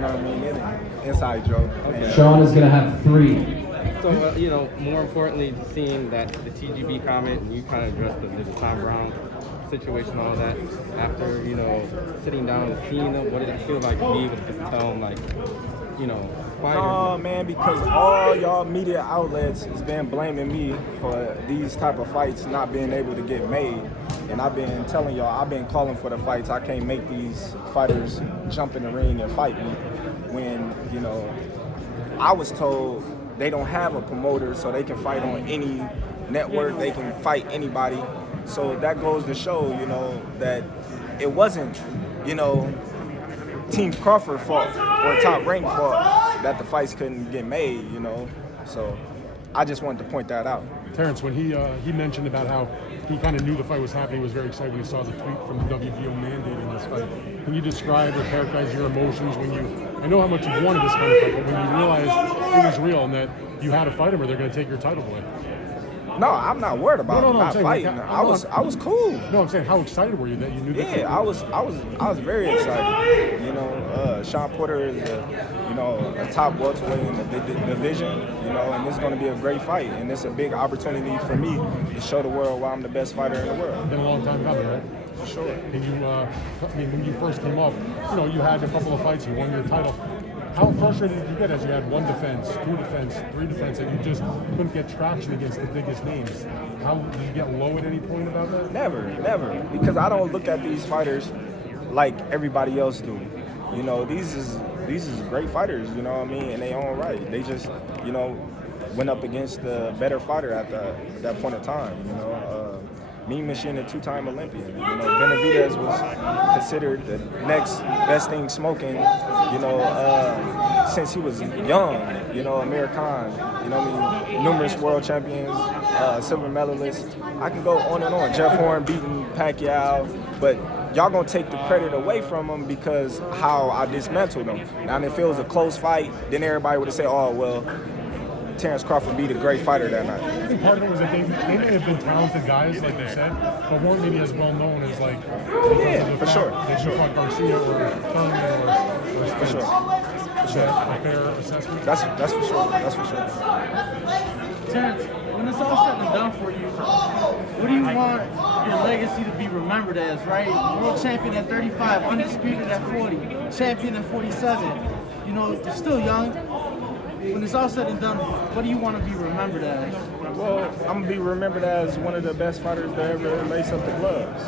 You know what I mean? Inside joke. Okay. Shawn is going to have 3. So, more importantly, seeing that the TGB comment, and you kind of addressed the Tom Brown situation, all that, after, sitting down and seeing them, what did it feel like to be able to just tell them, like, fight? No, man, because all y'all media outlets has been blaming me for these type of fights not being able to get made. And I've been telling y'all, I've been calling for the fights. I can't make these fighters jump in the ring and fight me when, I was told they don't have a promoter, so they can fight on any network, they can fight anybody. So that goes to show, that it wasn't, Team Crawford fault or Top Rank fault that the fights couldn't get made, So I just wanted to point that out. Terence, when he mentioned about how he kind of knew the fight was happening, he was very excited when he saw the tweet from the WBO mandating this fight. Can you describe or characterize your emotions when I know how much you wanted this kind of fight, but when you realized it was real and that you had to fight him or they're going to take your title away? No, I'm not worried about not fighting. Like, I was cool. No, I'm saying, how excited were you that you knew that? Yeah, I was very excited. Shawn Porter is a top welterweight in the division, and this is going to be a great fight, and it's a big opportunity for me to show the world why I'm the best fighter in the world. It's been a long time coming, right? For sure. And you, when you first came up, you had a couple of fights, you won your title. How frustrated did you get as you had 1 defense, 2 defense, 3 defense, and you just couldn't get traction against the biggest names? How did you get low at any point about that? Never, because I don't look at these fighters like everybody else do. These is great fighters, you know what I mean, and they own right. They just, went up against the better fighter at that point in time. Mean Machine, a 2-time Olympian. Benavidez was considered the next best thing smoking, since he was young, Amir Khan, numerous world champions, silver medalists. I can go on and on. Jeff Horn beating Pacquiao, but y'all gonna take the credit away from him because how I dismantled him. Now, if it was a close fight, then everybody would have said, oh, well, Terence Crawford beat a great fighter that night. I think part of it was that they may have been talented guys, like you said, but weren't maybe as well known as for sure. They should fought Garcia or Thurman or For sure. Is that a fair assessment? That's for sure. Terence, when it's all said and done for you, what do you want your legacy to be remembered as, right? World champion at 35, undisputed at 40, champion at 47. You're still young. When it's all said and done, what do you want to be remembered as? Well, I'm going to be remembered as one of the best fighters to ever lace up the gloves.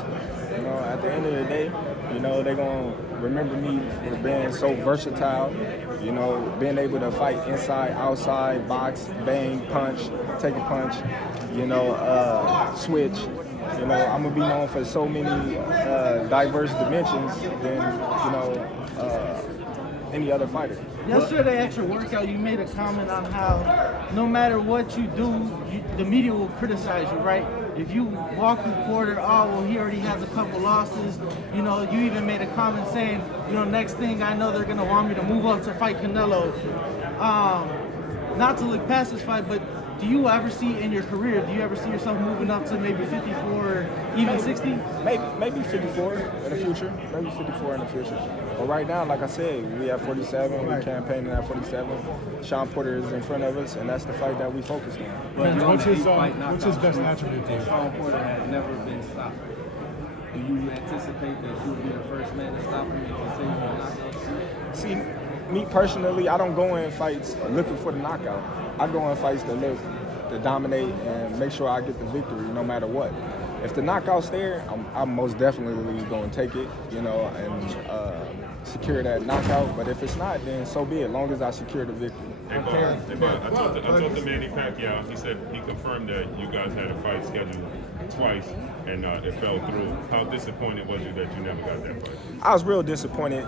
At the end of the day, they're going to remember me for being so versatile, being able to fight inside, outside, box, bang, punch, take a punch, switch. I'm going to be known for so many diverse dimensions than, any other fighter. Yesterday at your workout, you made a comment on how no matter what you do, the media will criticize you, right? If you walk reporter, he already has a couple losses. You even made a comment saying, next thing I know, they're going to want me to move up to fight Canelo. Not to look past this fight, but do you ever see in your career, do you ever see yourself moving up to maybe 54 or even 60? Maybe 54 in the future. But right now, like I said, we have 47. We're campaigning at 47. Shawn Porter is in front of us, and that's the fight that we focused on. What's his best attribute to you? Shawn Porter has never been stopped. Do you anticipate that you'll be the first man to stop him and continue to knock out? See, me personally, I don't go in fights looking for the knockout. I go in fights to dominate and make sure I get the victory no matter what. If the knockout's there, I'm most definitely going to take it, and secure that knockout. But if it's not, then so be it, as long as I secure the victory. I talked to Manny Pacquiao. He said he confirmed that you guys had a fight scheduled twice and it fell through. How disappointed was you that you never got that fight? I was real disappointed,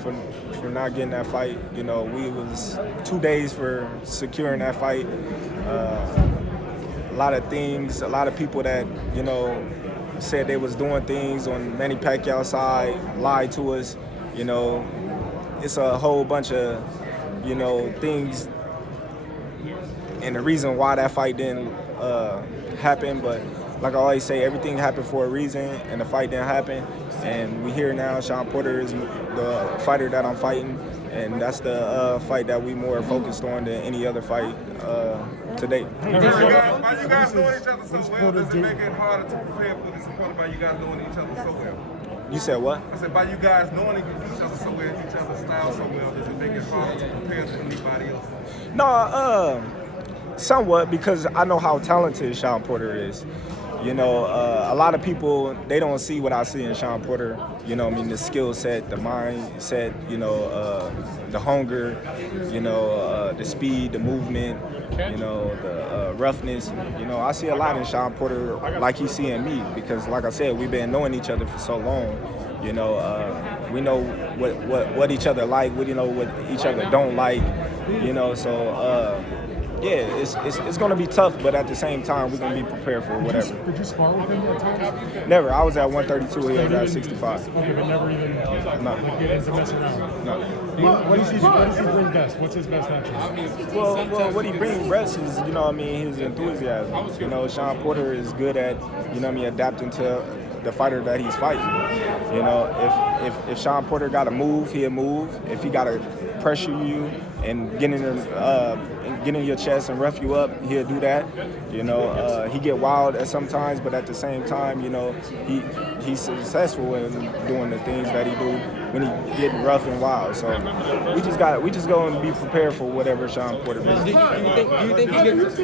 for not getting that fight. We was 2 days for securing that fight. A lot of things, a lot of people that, said they was doing things on Manny Pacquiao's side, lied to us. It's a whole bunch of, things and the reason why that fight didn't happen. But like I always say, everything happened for a reason, and the fight didn't happen. And we here now. Shawn Porter is the fighter that I'm fighting, and that's the fight that we more focused on than any other fight to date. By you guys knowing each other so well, does it make it harder to prepare for this opponent by you guys knowing each other so well? You said what? I said by you guys knowing each other so well, each other's style so well, does it make it harder to prepare than anybody else? No, somewhat, because I know how talented Shawn Porter is. You know, a lot of people, they don't see what I see in Shawn Porter. You know, I mean, the skill set, the mindset, you know, the hunger, you know, the speed, the movement, you know, the roughness. You know, I see a lot in Shawn Porter like he's seeing me, because like I said, we've been knowing each other for so long. You know, we know what each other like, we know what each other don't like, you know, so yeah, it's going to be tough, but at the same time, we're going to be prepared for whatever. Did you spar with him at times? Never. I was at 132, he was at 65. Okay, but never even get into messing around? No. What does he bring best? What's his best attribute? Well, what he brings best is, you know what I mean, his enthusiasm. You know, Shawn Porter is good at, you know what I mean, adapting to the fighter that he's fighting. You know, if Shawn Porter got to move, he'll move. If he got to pressure you and get in your chest and rough you up, he'll do that. You know, he get wild at sometimes, but at the same time, you know, he's successful in doing the things that he do when he getting rough and wild. So we just go and be prepared for whatever Shawn Porter does. Do you think he gets?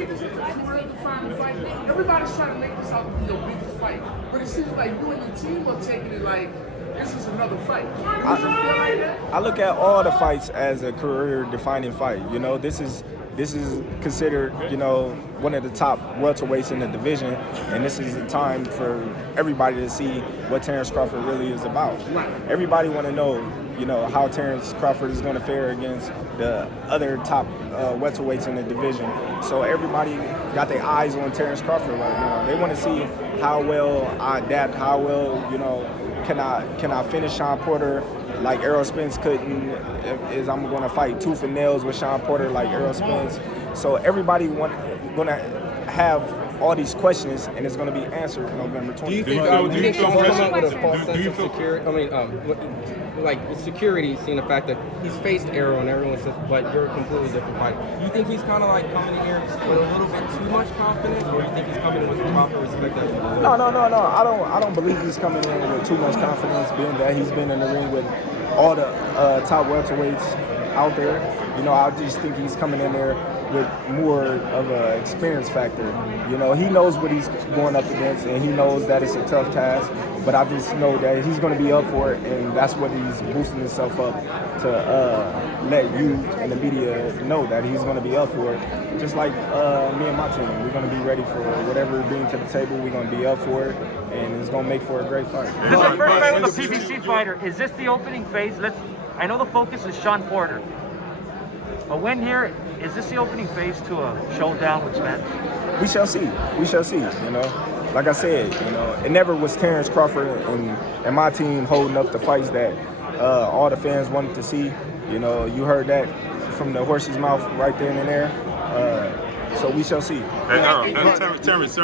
Everybody's trying to make this out to be your biggest fight, but it seems like you and your team are taking it like this is another fight. I look at all the fights as a career-defining fight. You know, this is considered, you know, one of the top welterweights in the division, and this is a time for everybody to see what Terence Crawford really is about. Everybody want to know, you know, how Terence Crawford is going to fare against the other top welterweights in the division. So everybody got their eyes on Terence Crawford right now. They want to see how well I adapt, how well, you know, can I finish Shawn Porter like Errol Spence couldn't? Is I'm going to fight tooth and nails with Shawn Porter like Errol Spence? So everybody going to have all these questions, and it's going to be answered November 20th. Do you think Shawn's coming out with a false sense of security? I mean, like security, seeing the fact that he's faced Errol and everyone says, but you're a completely different fighter. Do you think he's kind of like coming in here with a little bit too much confidence, or do you think he's coming in with the proper respect that people do? No. I don't believe he's coming in with too much confidence, being that he's been in the ring with all the top welterweights out there. You know, I just think he's coming in there with more of an experience factor. You know, he knows what he's going up against, and he knows that it's a tough task, but I just know that he's going to be up for it, and that's what he's boosting himself up to let you and the media know that he's going to be up for it. Just like me and my team, we're going to be ready for whatever we bring to the table. We're going to be up for it, and it's going to make for a great fight. This is the first fight with a PBC fighter. Is this the opening phase? I know the focus is Shawn Porter. A win here, is this the opening phase to a showdown with Spence? We shall see. We shall see, you know. Like I said, you know, it never was Terence Crawford and my team holding up the fights that all the fans wanted to see. You know, you heard that from the horse's mouth right then and there. So we shall see. Hey, Terence,